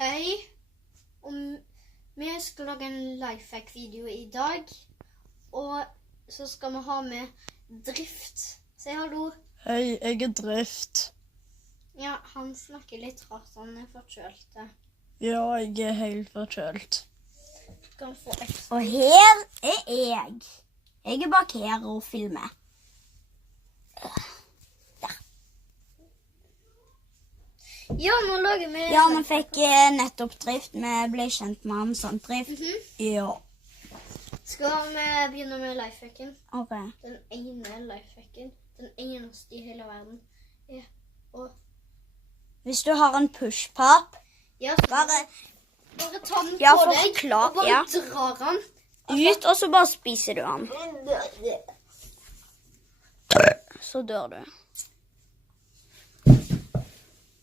Hei, vi skal lage en lifehack-video i dag, og så skal vi ha med Drift. Si hallo. Hei, jeg er Drift. Ja, han snakker litt rart, han er forkjølt. Ja, jeg er helt forkjølt. Skal få ekstra. Og her er jeg. Jeg er bak her og filmer. Ja, nå lager vi... Ja, vi fikk nettopp Drift. Vi ble kjent med han som Drift. Ja. Skal vi begynne med lifehacken? Ok. Den ene lifehacken, den eneste i hele verden, er å... Hvis du har en push-pop, Ja, så bare ta den Ja, på deg, forklar, og bare ja. drar den. ut, og så bare spiser du han. Så dør du.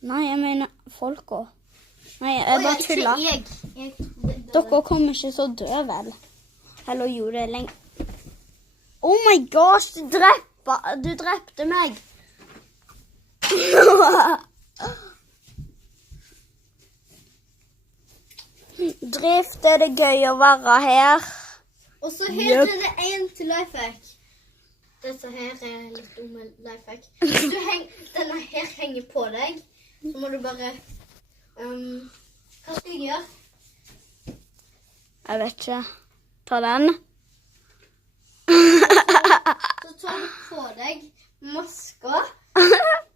Nei, jeg mener folk også. Nei, jeg bare tuller. Jeg Dere kommer ikke så dø, vel? Eller gjorde det lenge. Oh my gosh, du drepte meg. Drift, er det gøy å være her? Og så her er det en til lifehack. Dette her er litt dumme lifehack. Hvis denne her henger på deg, så må du bare... hva skal jeg gjøre? Jeg vet ikke. Ta den. Så tar du på deg maska,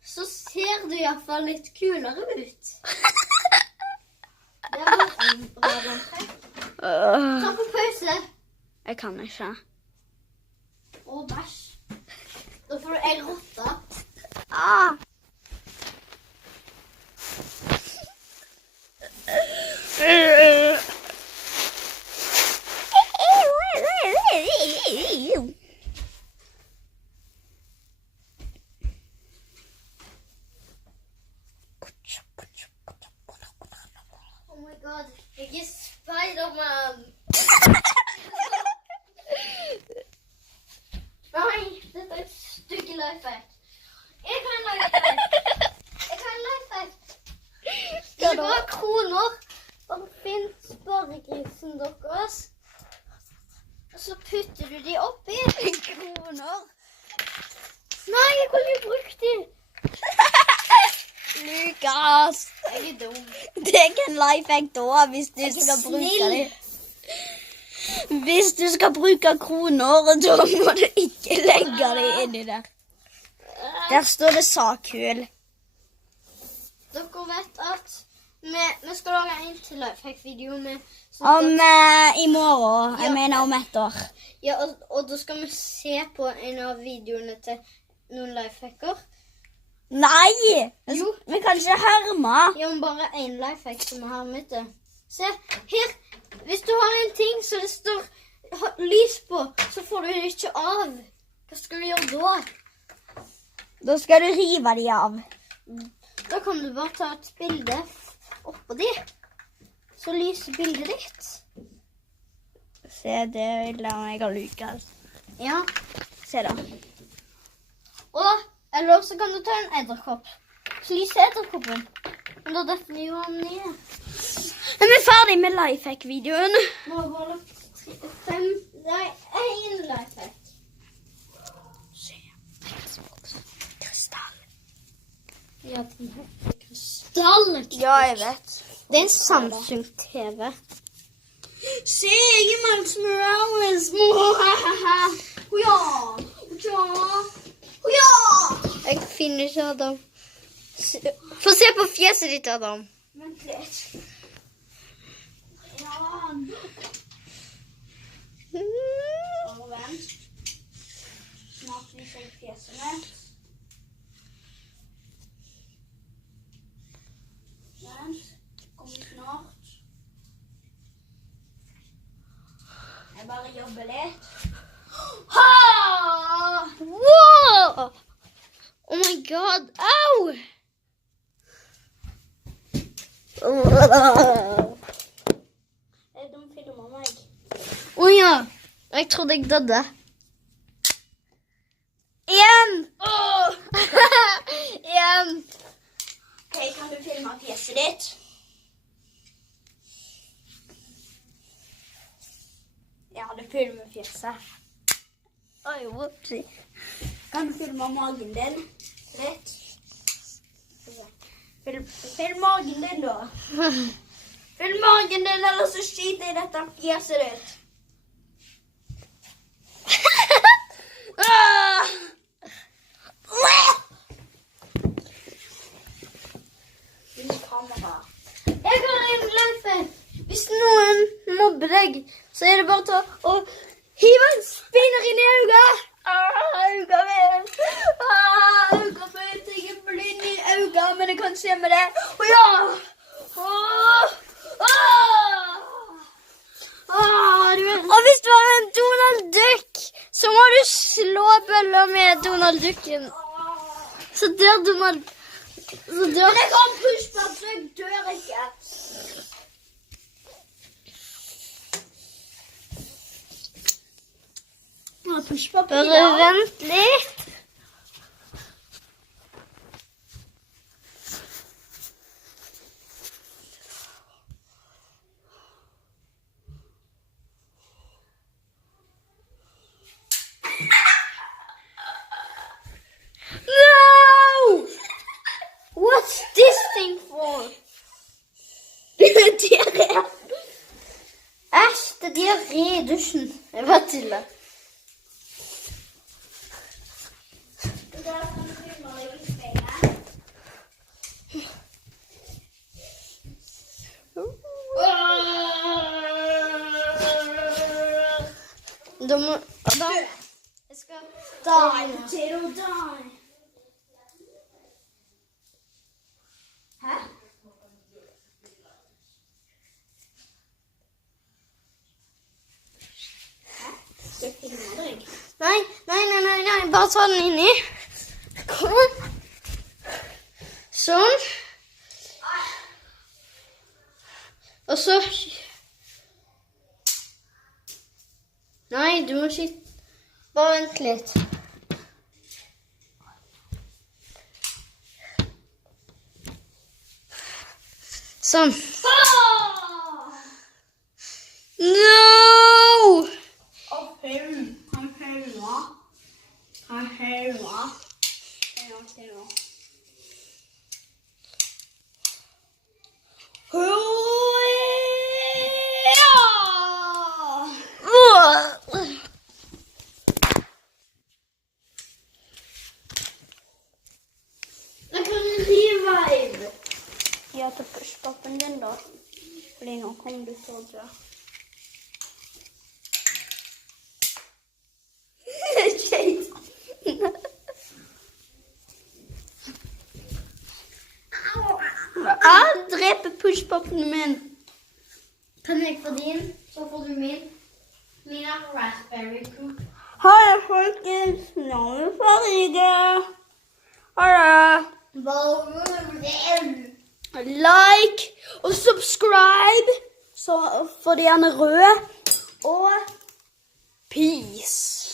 så ser du i hvert fall litt kulere ut. Det var en bra lifehack. Ta på pause. Jeg kan ikke. Og bæsj. Da får du en rotte. Ah. Oh my god, jeg er Spider-Man. Nei, dette er et stykke lifehack. Jeg har en lifehack. Det var kroner. Bare finn sparegrisen deres. Og så putter du de oppi. Kroner. Nei, jeg kunne jo brukt de. Lukas. Jeg er dum. Det er ikke en lifehack da, hvis du skal bruke snill. det. Hvis du skal bruke kroner, da må du ikke legge det inni der. Der står det sakhul. Dere vet at vi skal lage en til lifehack-video med... I morgen. Jeg mener om et år. Ja, og da skal vi se på en av videoene til noen lifehacker. Nei! Jo. Vi kan ikke herme. Ja, men bare en lifehack som vi har med det. Se, her. Hvis du har en ting så det står lys på, så får du det ikke av. Hva skal du gjøre da? Da skal du rive de av. Da kan du bare ta et bilde oppå de. Så lyser bildet ditt. Se, det vil jeg meg av Lukas. Ja. Se da. Eller så kan du ta en edderkopp. Så lyser edderkoppen. Men da detter vi jo han ned. Er vi ferdig med lifehack-videoen? Nå har vi bare lagt 1 lifehack. Se, krystall. Ja, den heter krystall. Ja, jeg vet. Det er en Samsung-TV. Se, jeg er Miles Morales. Ja. Jeg finner ikke Adam. Få se på fjeset ditt, Adam. Vent litt. Ja. Og vent. Snart viser jeg fjeset mitt. Vent. Kommer snart. Jeg bare jobber litt. Wow! Oh my god, au! De filmer meg. Ja, jeg trodde jeg døde. Igjen! Igjen! Ok, kan du filme fjeset ditt? Ja, det filmer fjeset. Oi, whoopsie. Kan du filme magen din? Litt. Film magen din da. Film magen din, eller så skyter jeg dette fjeset ditt. Jeg har en lifehack. Hvis noen mobber deg, så er det bare til å hive en spinner inn i øynene. Øynene mine. Øynene mine. Jeg er blind i øynene, men jeg kan se med det. Og ja. Og hvis du har en Donald Duck, så må du slå bøller med Donald Ducken. Så dør Donald... Men jeg har pushback, så jeg dør ikke. Bare vent litt. What's this thing for? Diaré. Æsj, det er diaré i dusjen. Jeg bare tuller. Da må... Jeg skal... Die, potato, die. Hæ? Nei, bare ta den inn i. Kom. Sånn. Og så... Nei, du må ikke... Bare vent litt. Sånn. No! Han hører. Jeg kan revive. Ja, til pushpoppen din da. Fordi nå kommer du til å dø. Jeg dreper pushpoppen min. Kan jeg få din, så får du min. Min er raspberry coop. Ha det, folkens. Nå er vi ferdige. Ha det. Like og subscribe, så får de gjerne røde. Og peace.